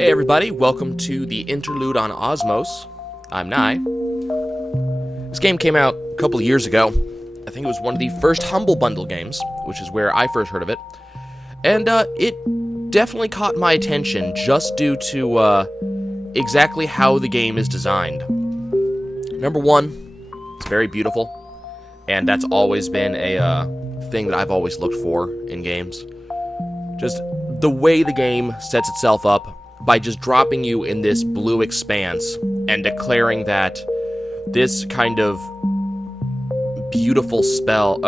Hey everybody, welcome to the Interlude on Osmos. I'm Nye. This game came out a couple of years ago. I think it was one of the first Humble Bundle games, which is where I first heard of it. And it definitely caught my attention just due to exactly how the game is designed. Number one, it's very beautiful. And that's always been a thing that I've always looked for in games. Just the way the game sets itself up by just dropping you in this blue expanse and declaring that this kind of beautiful cell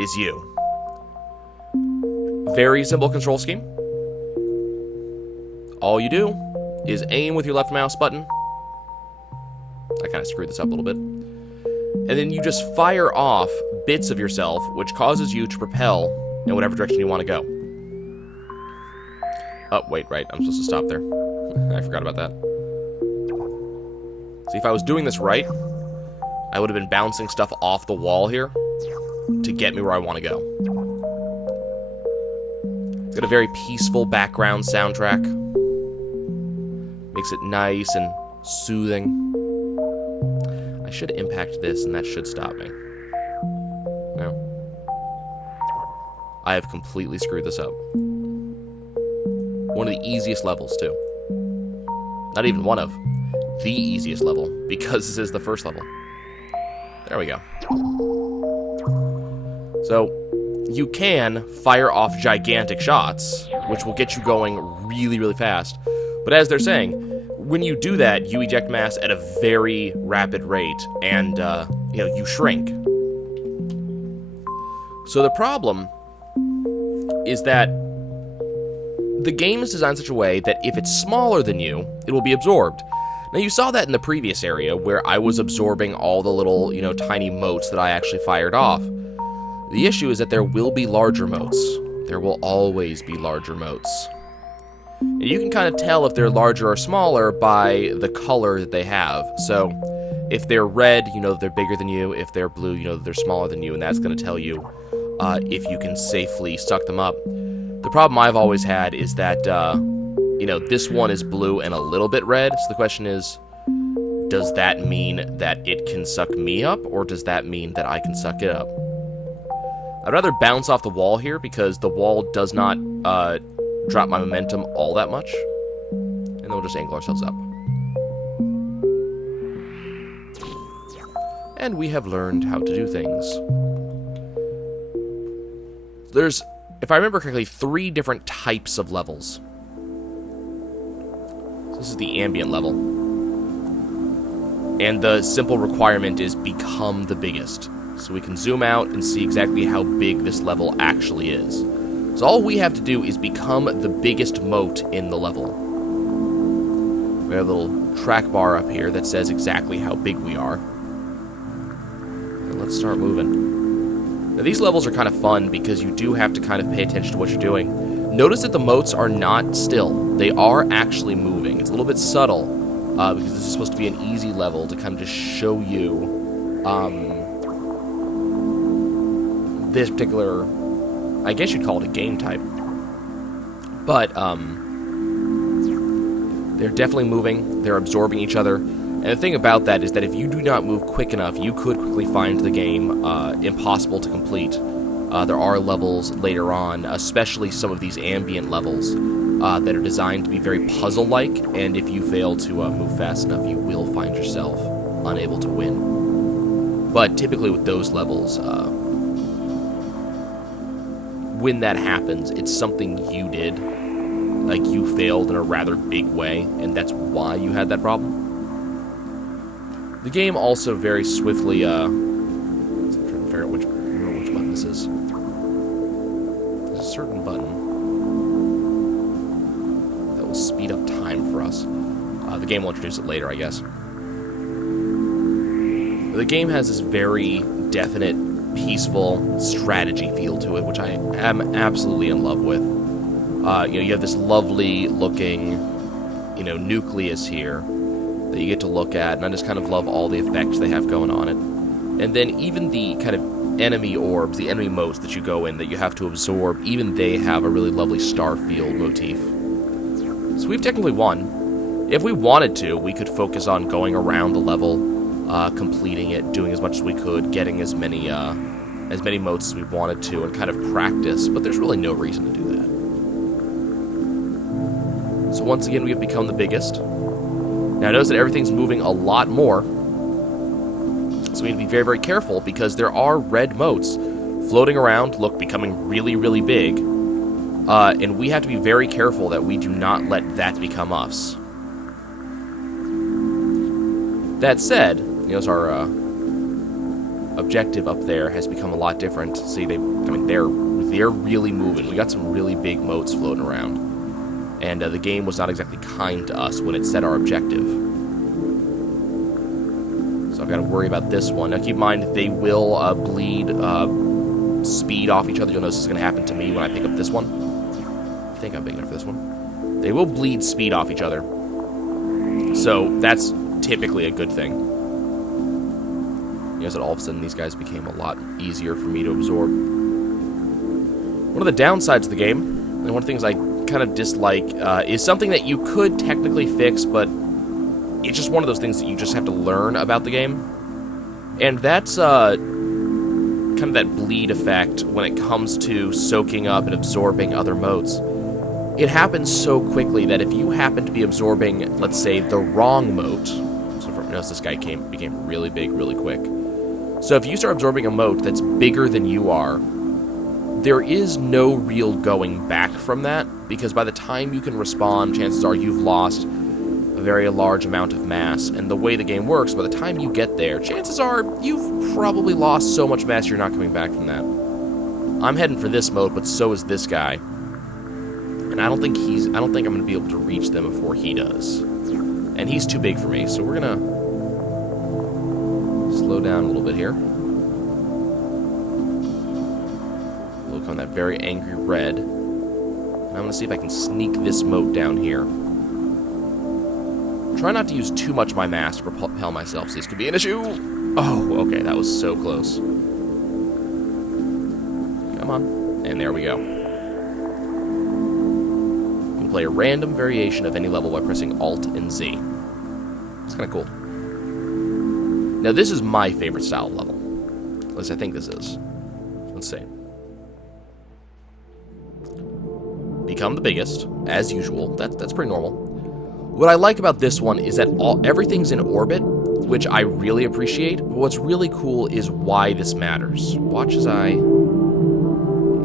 is you. Very simple control scheme. All you do is aim with your left mouse button. I kind of screwed this up a little bit. And then you just fire off bits of yourself, which causes you to propel in whatever direction you want to go. Oh, wait, right. I'm supposed to stop there. I forgot about that. See, if I was doing this right, I would have been bouncing stuff off the wall here to get me where I want to go. It's got a very peaceful background soundtrack. Makes it nice and soothing. I should impact this, and that should stop me. No. I have completely screwed this up. One of the easiest levels, too. Not even one of. The easiest level, because this is the first level. There we go. So, you can fire off gigantic shots, which will get you going really, really fast. But as they're saying, when you do that, you eject mass at a very rapid rate, and, you shrink. So the problem is that the game is designed in such a way that if it's smaller than you, it will be absorbed. Now, you saw that in the previous area, where I was absorbing all the little, tiny motes that I actually fired off. The issue is that there will be larger motes. There will always be larger motes. And you can kind of tell if they're larger or smaller by the color that they have. So, if they're red, you know that they're bigger than you. If they're blue, you know that they're smaller than you, and that's going to tell you if you can safely suck them up. The problem I've always had is that, this one is blue and a little bit red, so the question is, does that mean that it can suck me up, or does that mean that I can suck it up? I'd rather bounce off the wall here, because the wall does not drop my momentum all that much, and then we'll just angle ourselves up. And we have learned how to do things. There's, if I remember correctly, 3 different types of levels. So this is the ambient level. And the simple requirement is become the biggest. So we can zoom out and see exactly how big this level actually is. So all we have to do is become the biggest mote in the level. We have a little track bar up here that says exactly how big we are. And let's start moving. Now, these levels are kind of fun because you do have to kind of pay attention to what you're doing. Notice that the motes are not still. They are actually moving. It's a little bit subtle because this is supposed to be an easy level to kind of just show you this particular, I guess you'd call it a game type. But they're definitely moving. They're absorbing each other. And the thing about that is that if you do not move quick enough, you could quickly find the game impossible to complete. There are levels later on, especially some of these ambient levels, that are designed to be very puzzle-like, and if you fail to move fast enough, you will find yourself unable to win. But typically with those levels, when that happens, it's something you did. Like, you failed in a rather big way, and that's why you had that problem. The game also very swiftly, I'm trying to figure out which button this is. There's a certain button that will speed up time for us. The game will introduce it later, I guess. The game has this very definite, peaceful strategy feel to it, which I am absolutely in love with. You have this lovely looking, nucleus here that you get to look at, and I just kind of love all the effects they have going on it. And then even the kind of enemy orbs, the enemy motes that you go in that you have to absorb, even they have a really lovely Starfield motif. So we've technically won. If we wanted to, we could focus on going around the level, completing it, doing as much as we could, getting as many motes as we wanted to, and kind of practice, but there's really no reason to do that. So once again, we have become the biggest. Now notice that everything's moving a lot more, so we need to be very, very careful, because there are red motes floating around, look, becoming really, really big, and we have to be very careful that we do not let that become us. That said, you notice our objective up there has become a lot different. See, they're really moving. We got some really big motes floating around, and the game was not exactly kind to us when it set our objective. So I've got to worry about this one. Now keep in mind, they will bleed speed off each other. You'll notice this is going to happen to me when I pick up this one. I think I'm big enough for this one. They will bleed speed off each other. So that's typically a good thing. You notice that all of a sudden these guys became a lot easier for me to absorb. One of the downsides of the game, and one of the things I kind of dislike, is something that you could technically fix, but it's just one of those things that you just have to learn about the game. And that's kind of that bleed effect when it comes to soaking up and absorbing other motes. It happens so quickly that if you happen to be absorbing, let's say, the wrong mote, so notice this guy became really big really quick. So if you start absorbing a mote that's bigger than you are, there is no real going back from that, because by the time you can respawn, chances are you've lost a very large amount of mass, and the way the game works, by the time you get there, chances are you've probably lost so much mass you're not coming back from that. I'm heading for this mote, but so is this guy. And I don't think I'm going to be able to reach them before he does. And he's too big for me, so we're going to slow down a little bit here. Look on that very angry red. And I'm going to see if I can sneak this mote down here. Try not to use too much of my mass to propel myself, so this could be an issue. Oh, okay, that was so close. Come on. And there we go. You can play a random variation of any level by pressing Alt and Z. It's kind of cool. Now, this is my favorite style of level. At least I think this is. Let's see. Become the biggest, as usual. That's pretty normal. What I like about this one is that everything's in orbit, which I really appreciate. But what's really cool is why this matters. Watch as I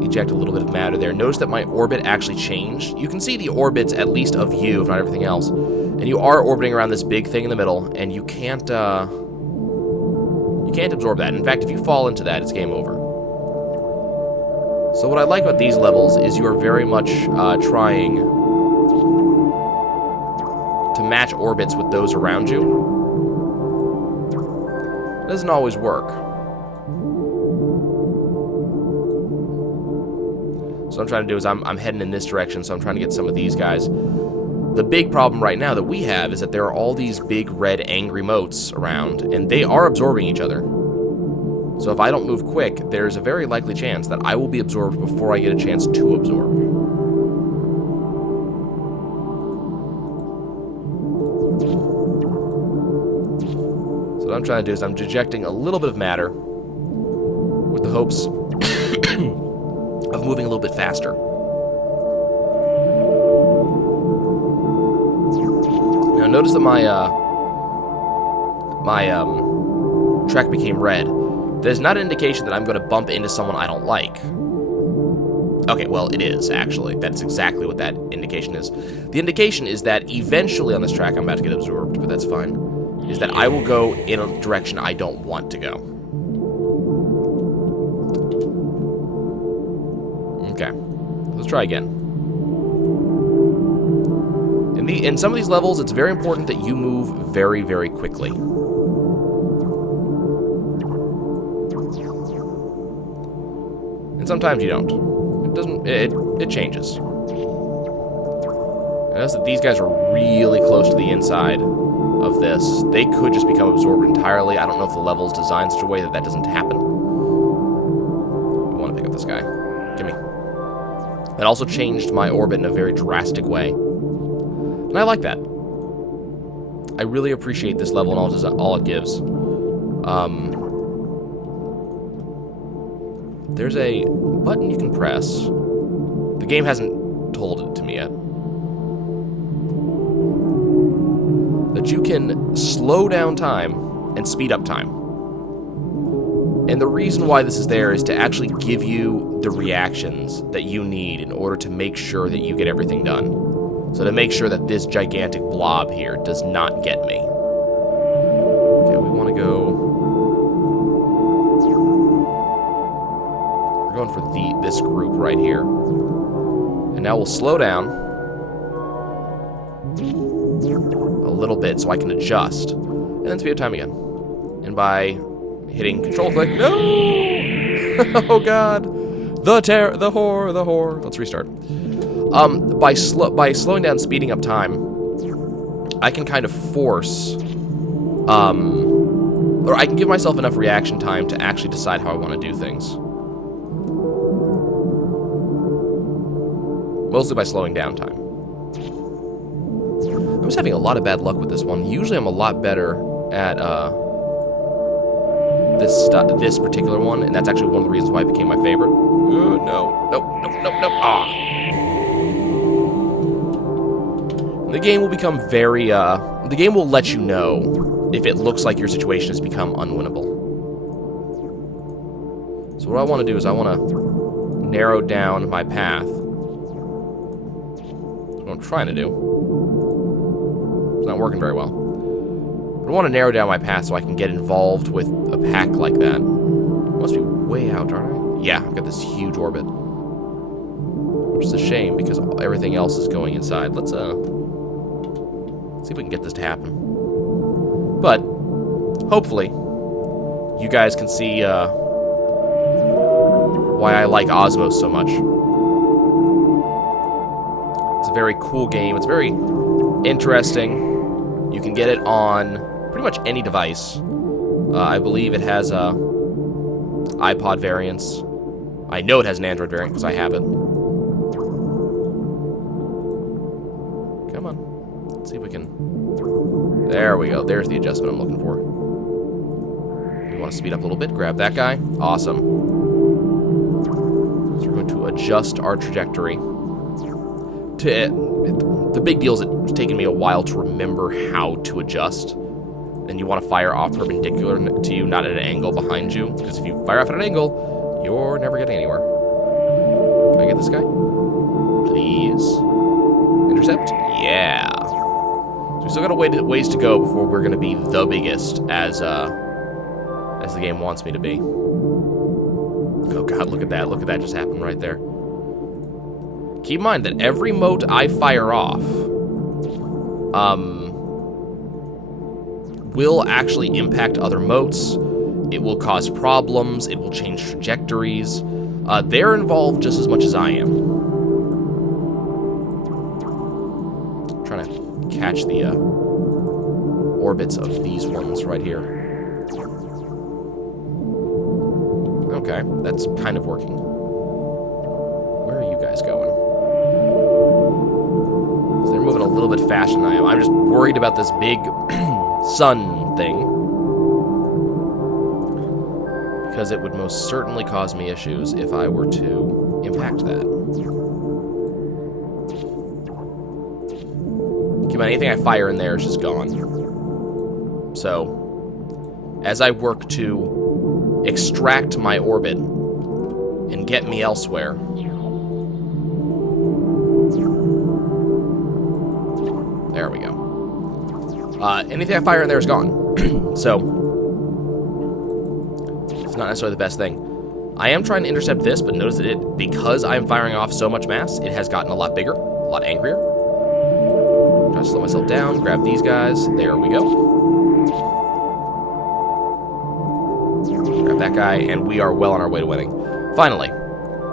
eject a little bit of matter there. Notice that my orbit actually changed. You can see the orbits, at least of you, if not everything else. And you are orbiting around this big thing in the middle, and you can't absorb that. In fact, if you fall into that, it's game over. So what I like about these levels is you are very much trying to match orbits with those around you. It doesn't always work. So what I'm trying to do is I'm heading in this direction, so I'm trying to get some of these guys. The big problem right now that we have is that there are all these big red angry motes around, and they are absorbing each other. So if I don't move quick, there's a very likely chance that I will be absorbed before I get a chance to absorb. So what I'm trying to do is I'm ejecting a little bit of matter with the hopes of moving a little bit faster. Now notice that my track became red. That is not an indication that I'm going to bump into someone I don't like. Okay, well, it is, actually. That's exactly what that indication is. The indication is that eventually on this track, I'm about to get absorbed, but that's fine, is that I will go in a direction I don't want to go. Okay, let's try again. In some of these levels, it's very important that you move very, very quickly. And sometimes you don't. It changes. Notice that these guys are really close to the inside of this. They could just become absorbed entirely. I don't know if the level is designed such a way that that doesn't happen. I want to pick up this guy. Gimme. That also changed my orbit in a very drastic way. And I like that. I really appreciate this level and all it gives. There's a button you can press. The game hasn't told it to me yet. That you can slow down time and speed up time. And the reason why this is there is to actually give you the reactions that you need in order to make sure that you get everything done. So to make sure that this gigantic blob here does not get me. Okay, we want to go... We're going for this group right here. And now we'll slow down a little bit so I can adjust. And then speed up time again. And by hitting control click... No! Oh god! The horror. Let's restart. By slowing down, speeding up time, I can kind of force, or I can give myself enough reaction time to actually decide how I want to do things. Mostly by slowing down time. I'm just having a lot of bad luck with this one. Usually I'm a lot better at, this particular one, and that's actually one of the reasons why it became my favorite. No. Ah. The game will become very, the game will let you know if it looks like your situation has become unwinnable. So what I want to do is I want to narrow down my path. That's what I'm trying to do. It's not working very well. But I want to narrow down my path so I can get involved with a pack like that. Must be way out, aren't I? Yeah, I've got this huge orbit. Which is a shame because everything else is going inside. Let's see if we can get this to happen. But hopefully you guys can see why I like Osmos so much. It's a very cool game. It's very interesting. You can get it on pretty much any device. I believe it has iPod variants. I know it has an Android variant because I have it. Come on. Let's see if we can... There we go. There's the adjustment I'm looking for. You want to speed up a little bit? Grab that guy. Awesome. So we're going to adjust our trajectory. The big deal is it's taken me a while to remember how to adjust. And you want to fire off perpendicular to you, not at an angle behind you. Because if you fire off at an angle, you're never getting anywhere. Can I get this guy? Please. Intercept? Yeah. So we still got a ways to go before we're going to be the biggest as the game wants me to be. Oh god, look at that. Look at that just happened right there. Keep in mind that every mote I fire off will actually impact other motes. It will cause problems. It will change trajectories. They're involved just as much as I am. I'm trying to catch the orbits of these ones right here. Okay, that's kind of working. Where are you guys going? So they're moving a little bit faster than I am. I'm just worried about this big sun thing. Because it would most certainly cause me issues if I were to impact that. Keep in mind, anything I fire in there is just gone. So, as I work to extract my orbit and get me elsewhere, there we go. Anything I fire in there is gone. So, it's not necessarily the best thing. I am trying to intercept this, but notice that because I'm firing off so much mass, it has gotten a lot bigger, a lot angrier. Try to slow myself down, grab these guys. There we go. Grab that guy, and we are well on our way to winning. Finally.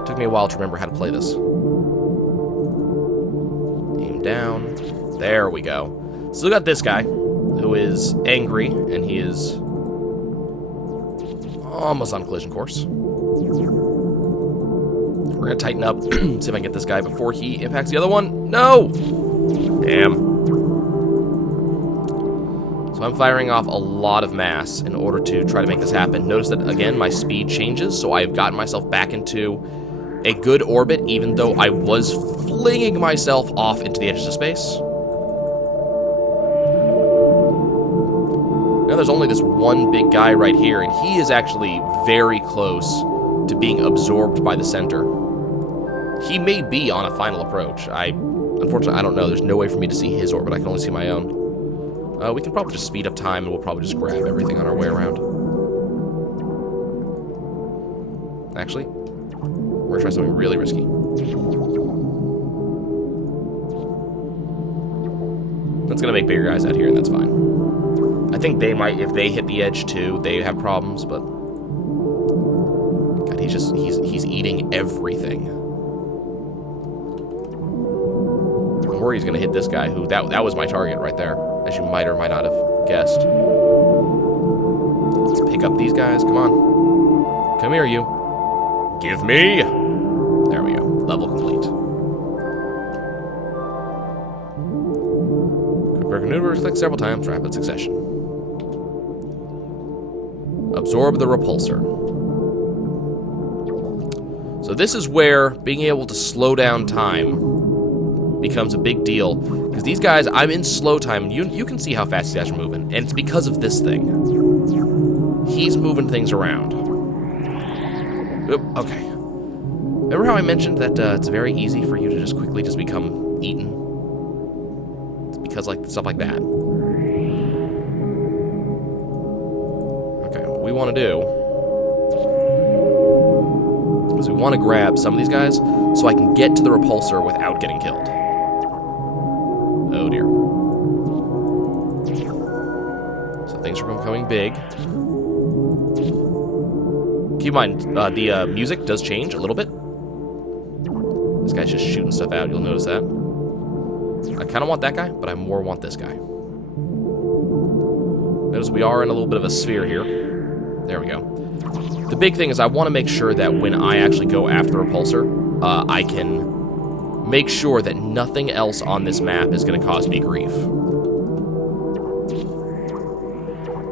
Took me a while to remember how to play this. Aim down. There we go. Still got this guy, who is angry, and he is almost on collision course. We're going to tighten up, see if I can get this guy before he impacts the other one. No! Damn. So I'm firing off a lot of mass in order to try to make this happen. Notice that, again, my speed changes, so I've gotten myself back into a good orbit, even though I was flinging myself off into the edges of space. Now there's only this one big guy right here, and he is actually very close to being absorbed by the center. He may be on a final approach. Unfortunately, I don't know. There's no way for me to see his orbit. I can only see my own. We can probably just speed up time, and we'll probably just grab everything on our way around. Actually, we're going to try something really risky. That's going to make bigger guys out here, and that's fine. I think they might, if they hit the edge too, they have problems, but... God, he's eating everything. I'm worried he's going to hit this guy, who, that was my target right there, as you might or might not have guessed. Let's pick up these guys, come on. Come here, you. Give me! There we go, level complete. Quick maneuver, click several times, rapid succession. Absorb the repulsor. So this is where being able to slow down time becomes a big deal. Because these guys, I'm in slow time. You can see how fast these guys are moving. And it's because of this thing. He's moving things around. Oop, okay. Remember how I mentioned that it's very easy for you to just quickly just become eaten? It's because like stuff like that. Okay, what we want to do is we want to grab some of these guys so I can get to the repulsor without getting killed. Oh dear. So things are becoming big. Keep in mind, the music does change a little bit. This guy's just shooting stuff out, you'll notice that. I kind of want that guy, but I more want this guy. Notice we are in a little bit of a sphere here. There we go. The big thing is I want to make sure that when I actually go after the repulsor, I can make sure that nothing else on this map is going to cause me grief.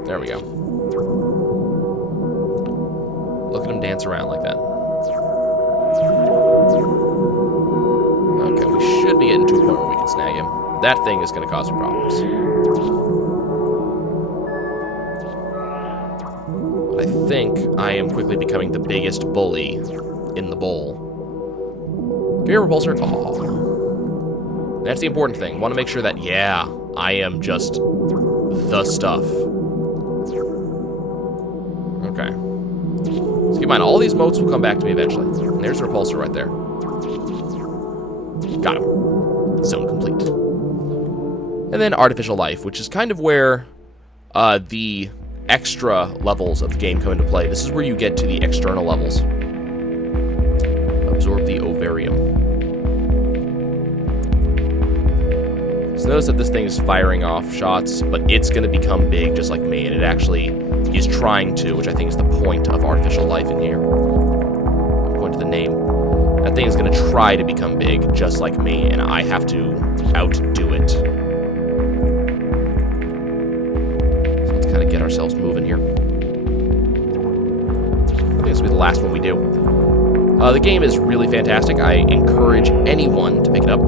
There we go. Look at him dance around like that. Okay, we should be getting to a point where we can snag him. That thing is going to cause some problems. But I think I am quickly becoming the biggest bully in the bowl. Come here, repulsor. Oh. That's the important thing. Want to make sure that, yeah, I am just the stuff. Okay. So keep in mind, all these motes will come back to me eventually. And there's the repulsor right there. Got him. Zone complete. And then artificial life, which is kind of where the extra levels of the game come into play. This is where you get to the external levels. Absorb the ovarium. So notice that this thing is firing off shots, but it's going to become big just like me, and it actually is trying to, which I think is the point of artificial life in here. Point to the name. That thing is going to try to become big just like me, and I have to outdo it. So let's kind of get ourselves moving here. I think this will be the last one we do. The game is really fantastic. I encourage anyone to pick it up.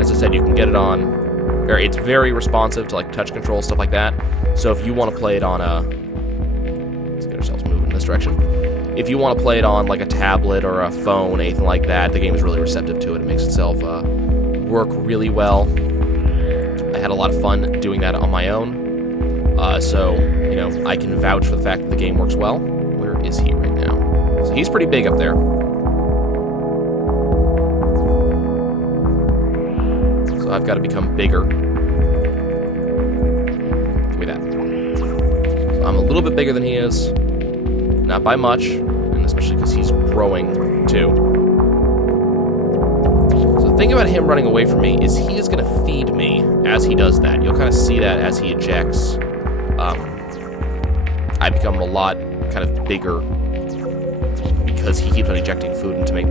As I said, you can get it on... It's very responsive to like touch control, stuff like that. So if you want to play it on a... Let's get ourselves moving in this direction. If you want to play it on like a tablet or a phone, anything like that, the game is really receptive to it. It makes itself work really well. I had a lot of fun doing that on my own. So, you know, I can vouch for the fact that the game works well. Where is he right now? So he's pretty big up there. So I've got to become bigger. Give me that. So I'm a little bit bigger than he is. Not by much, and especially because he's growing too. So the thing about him running away from me is he is going to feed me as he does that. You'll kind of see that as he ejects. I become a lot kind of bigger because he keeps on ejecting food into me.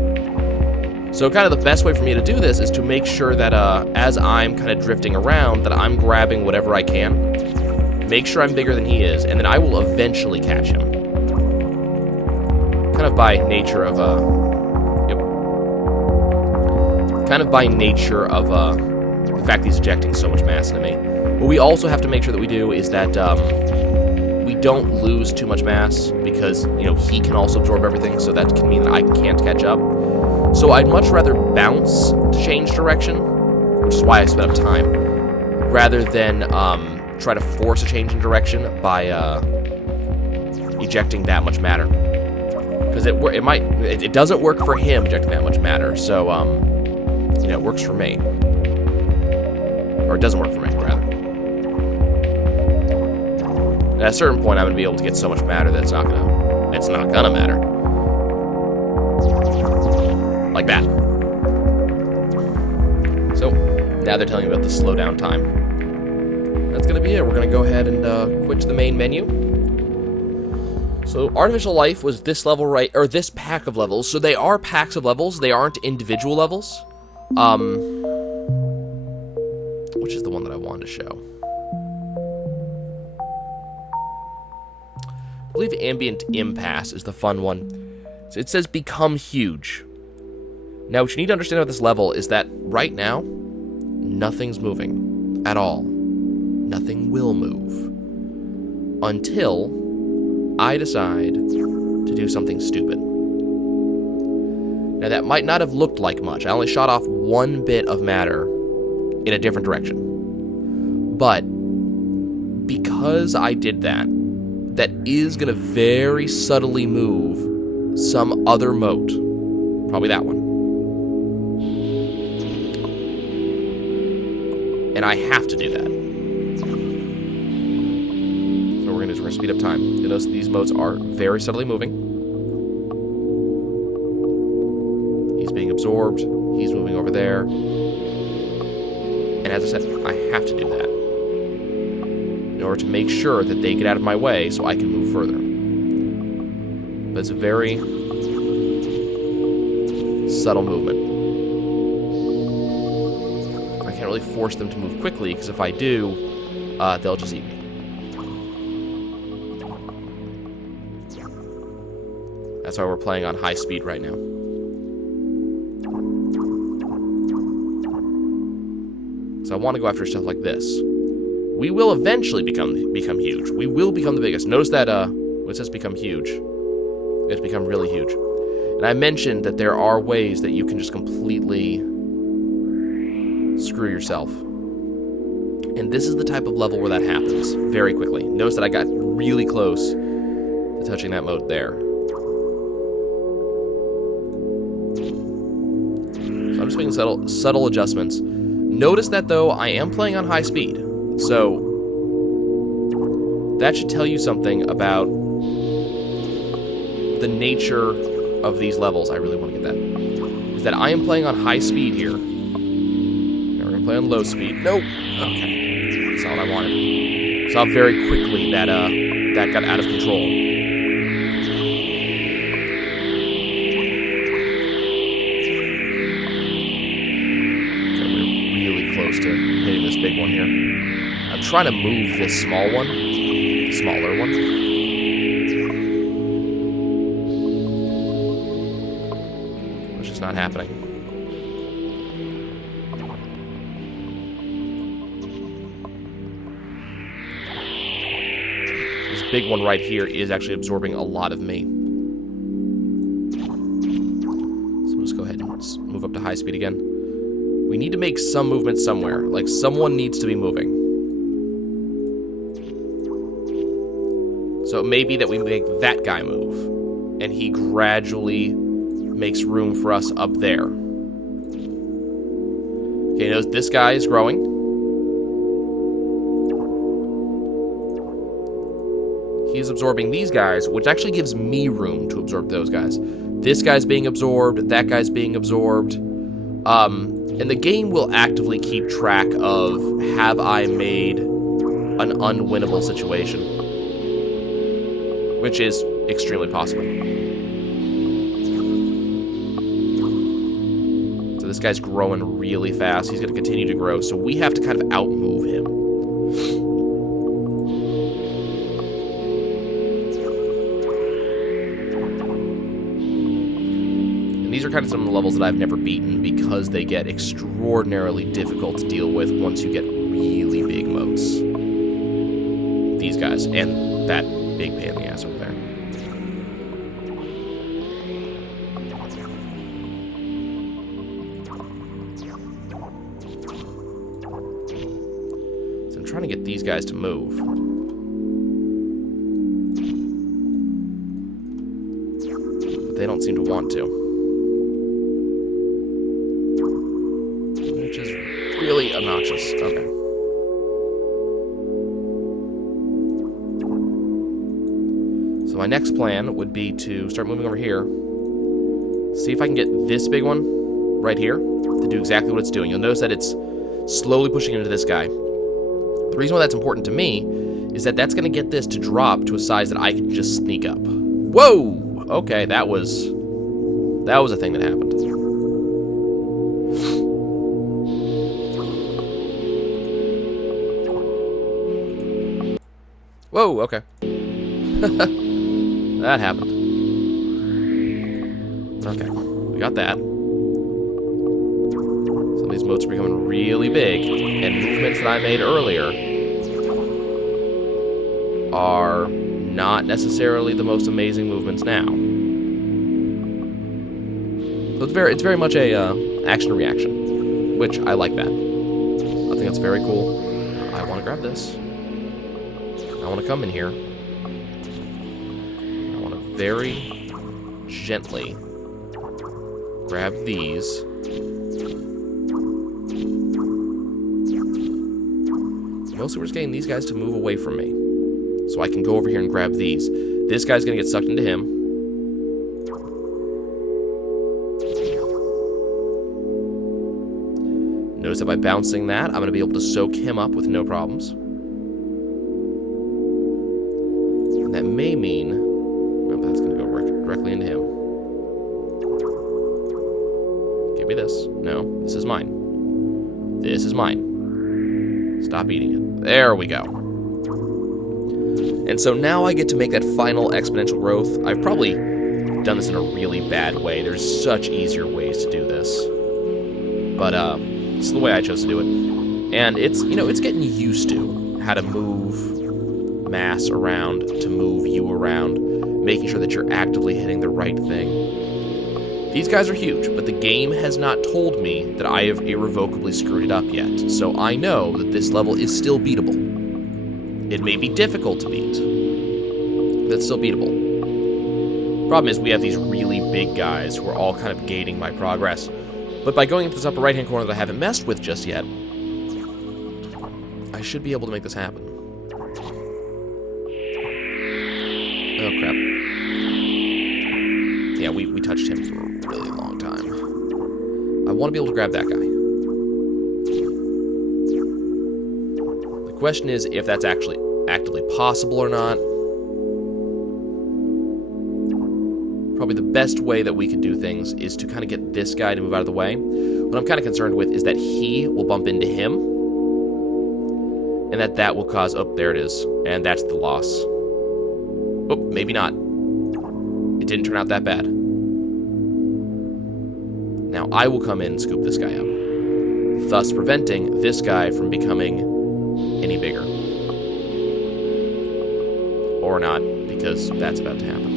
So kind of the best way for me to do this is to make sure that as I'm kind of drifting around, that I'm grabbing whatever I can, make sure I'm bigger than he is, and then I will eventually catch him. Kind of by nature of kind of by nature of the fact that he's ejecting so much mass into me. What we also have to make sure that we do is that we don't lose too much mass, because, you know, he can also absorb everything, so that can mean that I can't catch up. So I'd much rather bounce to change direction, which is why I sped up time, rather than try to force a change in direction by ejecting that much matter. Because it doesn't work for him ejecting that much matter, so you know, it works for me. Or it doesn't work for me, rather. And at a certain point, I'm going to be able to get so much matter that it's not gonna matter. Like that. So, now they're telling me about the slowdown time. That's going to be it. We're going to go ahead and quit to the main menu. So, Artificial Life was this level or this pack of levels. So they are packs of levels. They aren't individual levels. Which is the one that I wanted to show? I believe Ambient Impasse is the fun one. So it says Become Huge. Now, what you need to understand about this level is that right now, nothing's moving at all. Nothing will move until I decide to do something stupid. Now, that might not have looked like much. I only shot off one bit of matter in a different direction. But because I did that, that is going to very subtly move some other mote. Probably that one. And I have to do that. So we're going to speed up time. You'll notice these motes are very subtly moving. He's being absorbed. He's moving over there. And as I said, I have to do that in order to make sure that they get out of my way so I can move further. But it's a very subtle movement. I can't really force them to move quickly, because if I do, they'll just eat me. That's why we're playing on high speed right now. So I want to go after stuff like this. We will eventually become huge. We will become the biggest. Notice that when it says become huge, we have to become really huge. And I mentioned that there are ways that you can just completely screw yourself. And this is the type of level where that happens very quickly. Notice that I got really close to touching that mode there. So I'm just making subtle adjustments. Notice that, though, I am playing on high speed. So that should tell you something about the nature of these levels. I really want to get that. Is that I am playing on high speed here. Now we're going to play on low speed. Nope. Okay. That's not what I wanted. Saw very quickly that that got out of control. To hitting this big one here. I'm trying to move this smaller one. Which is not happening. This big one right here is actually absorbing a lot of me. So let's go ahead and move up to high speed again. We need to make some movement somewhere. Like, someone needs to be moving. So it may be that we make that guy move, and he gradually makes room for us up there. Okay, notice this guy is growing. He's absorbing these guys, which actually gives me room to absorb those guys. This guy's being absorbed, that guy's being absorbed. And the game will actively keep track of, have I made an unwinnable situation? Which is extremely possible. this guy's growing really fast. He's going to continue to grow, so we have to kind of outmove him. And these are kind of some of the levels that I've never beaten because they get extraordinarily difficult to deal with once you get really big moats. These guys, and that big pain in the ass over there. So I'm trying to get these guys to move. But they don't seem to want to. Which is really obnoxious. Okay. So my next plan would be to start moving over here. See if I can get this big one right here to do exactly what it's doing. You'll notice that it's slowly pushing into this guy. The reason why that's important to me is that that's going to get this to drop to a size that I can just sneak up. Whoa! Okay, that was a thing that happened. Whoa, okay. That happened. Okay, we got that. Some of these moats are becoming really big, and movements that I made earlier are not necessarily the most amazing movements now. So it's very much a action reaction, which I like that. I think that's very cool. I want to grab this. I want to come in here. Very gently grab these. Mostly we're just getting these guys to move away from me. So I can go over here and grab these. This guy's going to get sucked into him. Notice that by bouncing that, I'm going to be able to soak him up with no problems. And that may mean... that's going to go directly into him. Give me this. No, this is mine. This is mine. Stop eating it. There we go. And so now I get to make that final exponential growth. I've probably done this in a really bad way. There's such easier ways to do this. But it's the way I chose to do it. And it's, it's getting used to how to move mass around, to move you around, making sure that you're actively hitting the right thing. These guys are huge, but the game has not told me that I have irrevocably screwed it up yet, so I know that this level is still beatable. It may be difficult to beat, but it's still beatable. Problem is, we have these really big guys who are all kind of gating my progress, but by going into this upper right-hand corner that I haven't messed with just yet, I should be able to make this happen. Oh, crap. Yeah, we touched him for a really long time. I want to be able to grab that guy. The question is if that's actually actively possible or not. Probably the best way that we could do things is to kind of get this guy to move out of the way. What I'm kind of concerned with is that he will bump into him, and that will cause... Oh, there it is. And that's the loss. Oh, maybe not. It didn't turn out that bad. Now I will come in and scoop this guy up, thus preventing this guy from becoming any bigger. Or not, because that's about to happen.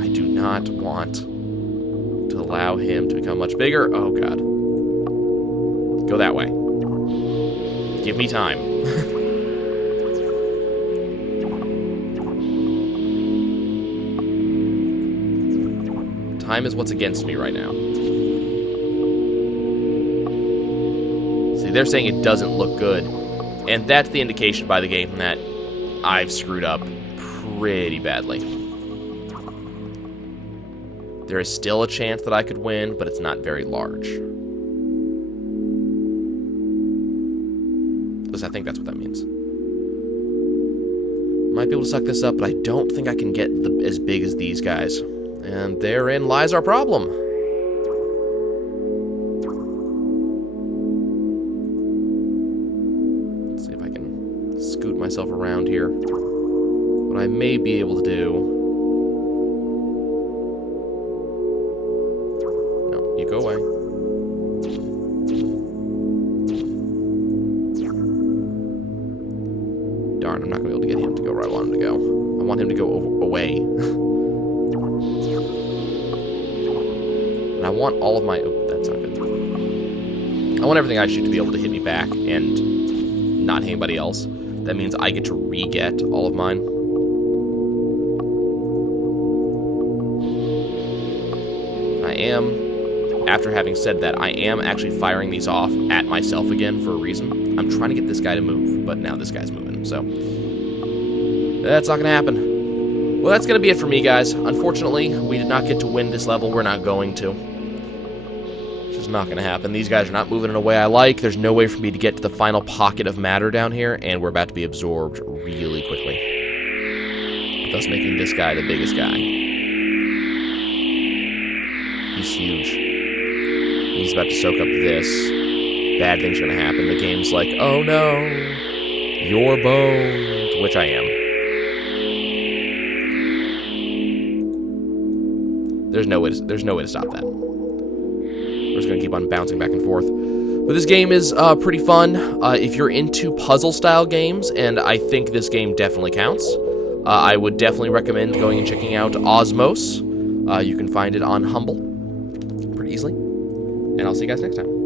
I do not want to allow him to become much bigger. Oh, God. Go that way. Give me time. Time is what's against me right now. See, they're saying it doesn't look good, and that's the indication by the game that I've screwed up pretty badly. There is still a chance that I could win, but it's not very large. At least I think that's what that means. Might be able to suck this up, but I don't think I can get as big as these guys. And therein lies our problem. myself around here. What I may be able to do... No, you go away. Darn, I'm not going to be able to get him to go where I want him to go. I want him to go away. And I want all of my... Oh, that's not good. I want everything I shoot to be able to hit me back and not hit anybody else. That means I get to re-get all of mine. I am, after having said that, I am actually firing these off at myself again for a reason. I'm trying to get this guy to move, but now this guy's moving, so... That's not going to happen. Well, that's going to be it for me, guys. Unfortunately, we did not get to win this level. We're not going to. It's just not going to happen. These guys are not moving in a way I like. There's no way for me to get to the final pocket of matter down here, and we're about to be absorbed really quickly. Thus making this guy the biggest guy. He's huge. He's about to soak up this. Bad things are going to happen. The game's like, oh no, you're boned, which I am. There's no way to stop that. We're just going to keep on bouncing back and forth. But this game is pretty fun. If you're into puzzle-style games, and I think this game definitely counts, I would definitely recommend going and checking out Osmos. You can find it on Humble pretty easily. And I'll see you guys next time.